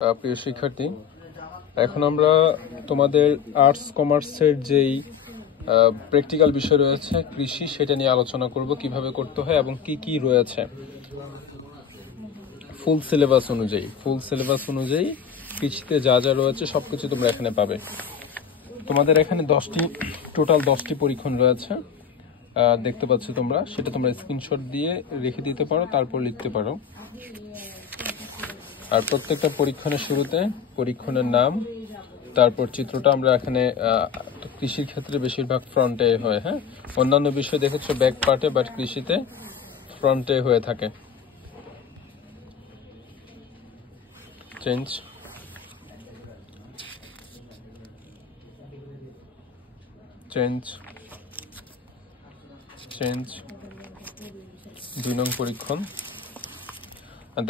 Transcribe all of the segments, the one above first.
প্রিয় শিক্ষার্থী, এখন আমরা তোমাদের আর্টস কমার্সের যেই প্র্যাকটিক্যাল বিষয় রয়েছে কৃষি, সেটা নিয়ে আলোচনা করব কিভাবে করতে হয় এবং কি কি রয়েছে ফুল সিলেবাস অনুযায়ী কৃষিতে যা যা রয়েছে সবকিছু তোমরা এখানে পাবে। তোমাদের এখানে টোটাল 10টি পরীক্ষণ রয়েছে, দেখতে পাচ্ছ তোমরা, সেটা তোমরা স্ক্রিনশট দিয়ে রেখে দিতে পারো, তারপর লিখতে পারো। আর প্রত্যেকটা পরীক্ষণের শুরুতে পরীক্ষণের নাম, তারপর চিত্রটা আমরা এখানে কৃষির ক্ষেত্রে বেশিরভাগ ফ্রন্টে হয়, হ্যাঁ, অন্যান্য বিষয় দেখেছো ব্যাক পার্টে, বাট কৃষিতে ফ্রন্টে হয়ে থাকে। Change, change, change. 2 নং পরীক্ষণ।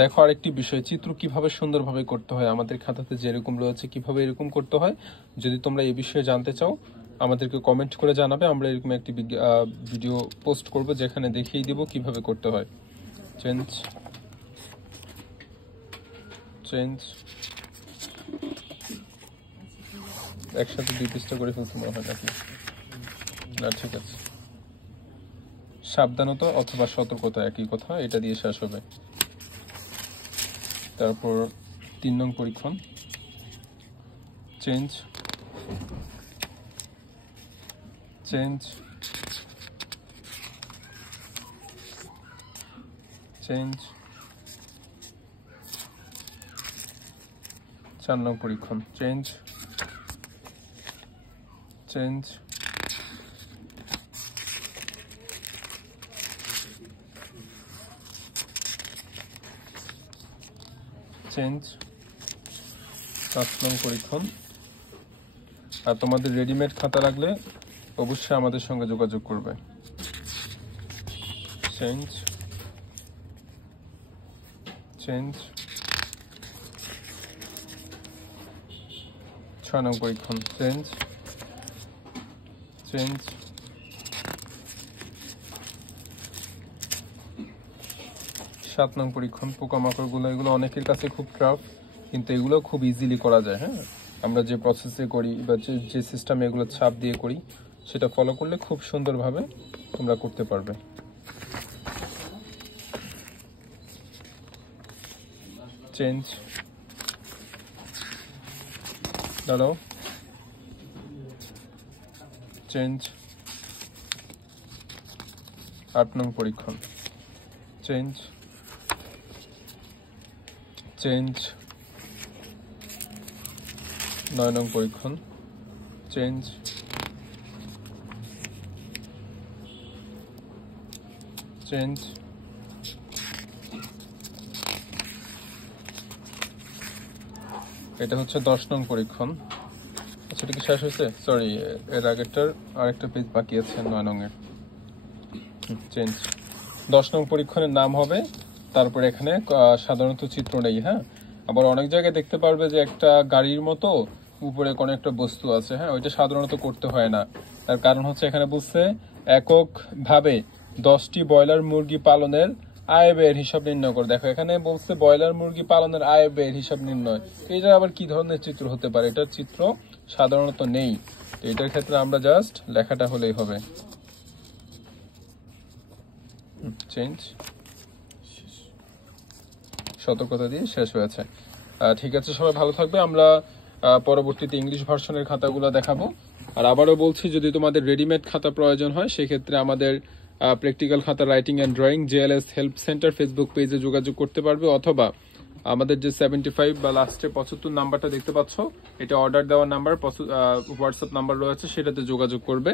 দেখো আরেকটি বিষয়, চিত্র কিভাবে সুন্দরভাবে করতে হয়, আমাদের খাতাতে যেরকম রয়েছে কিভাবে এরকম করতে হয়। যদি তোমরা এই বিষয়ে জানতে চাও আমাদেরকে কমেন্ট করে জানাবে, আমরা এরকম একটি ভিডিও পোস্ট করব যেখানে দেখিয়ে দেব কিভাবে করতে হয়। Change, change. একসাথে 2 পৃষ্ঠা করে ফেলতে মনে হয় নাকি? না, ঠিক আছে। সাবধানতা অথবা সতর্কতা একই কথা, এটা দিয়ে শেষ হবে। তারপর 3 নং পরীক্ষণ। Change, change, change. 4 নং পরীক্ষণ। Change, change, change. 5 নং পরীক্ষণ। আর তোমাদের রেডিমেড খাতা লাগলে অবশ্যই আমাদের সঙ্গে যোগাযোগ করবে। Change, change. 6 নং পরীক্ষণ। Change, change. 7 নং পরীক্ষণ। পোকামাকড়গুলো, এগুলো অনেকের কাছে খুব টাফ, কিন্তু এগুলো খুব ইজিলি করা যায়। হ্যাঁ, আমরা যে প্রসেসে করি বা যে সিস্টেমে এগুলো ছাপ দিয়ে করি, সেটা ফলো করলে খুব সুন্দরভাবে তোমরা করতে পারবে। চেঞ্জ, দাঁড়াও। চেঞ্জ। 8 নং পরীক্ষণ। Change, change. 9 নং পরীক্ষণ। Change, change. এটা হচ্ছে 10 নং পরীক্ষণ। আচ্ছা, এটা কি শেষ হয়েছে? সরি, এর আগেরটার আরেকটা পেজ বাকি আছে, 9 নং এর। চেঞ্জ। 10 নং পরীক্ষণের নাম হবে, তারপরে এখানে সাধারণত চিত্র নেই। হ্যাঁ, আবার অনেক জায়গায় দেখতে পারবে যে একটা গাড়ির মতো উপরে কোনো একটা বস্তু আছে, হ্যাঁ, ওইটা সাধারণত করতে হয় না। তার কারণ হচ্ছে এখানে বলছে এককভাবে 10টি ব্রয়লার মুরগি পালনের আয় ব্যয়ের হিসাব নির্ণয় করে। দেখো এখানে বলছে ব্রয়লার মুরগি পালনের আয় ব্যয়ের হিসাব নির্ণয়, এটা আবার কি ধরনের চিত্র হতে পারে? এটার চিত্র সাধারণত নেই, তো এটার ক্ষেত্রে আমরা জাস্ট লেখাটা হলেই হবে। চেঞ্জ, সতর্কতা দিয়ে শেষ হয়েছে। ঠিক আছে, সবাই ভালো থাকবে। আমরা পরবর্তীতে ইংলিশ ভার্সনের খাতাগুলো দেখাবো। আর আবারও বলছি, যদি তোমাদের রেডিমেড খাতা প্রয়োজন হয় সেক্ষেত্রে আমাদের প্র্যাকটিক্যাল খাতা writing and drawing JLS help centre Facebook পেজে যোগাযোগ করতে পারবে, অথবা আমাদের যে 75 বা লাস্টে 75 নাম্বারটা দেখতে পাচ্ছ, এটা অর্ডার দেওয়ার নাম্বার, হোয়াটসঅ্যাপ নাম্বার রয়েছে, সেটাতে যোগাযোগ করবে।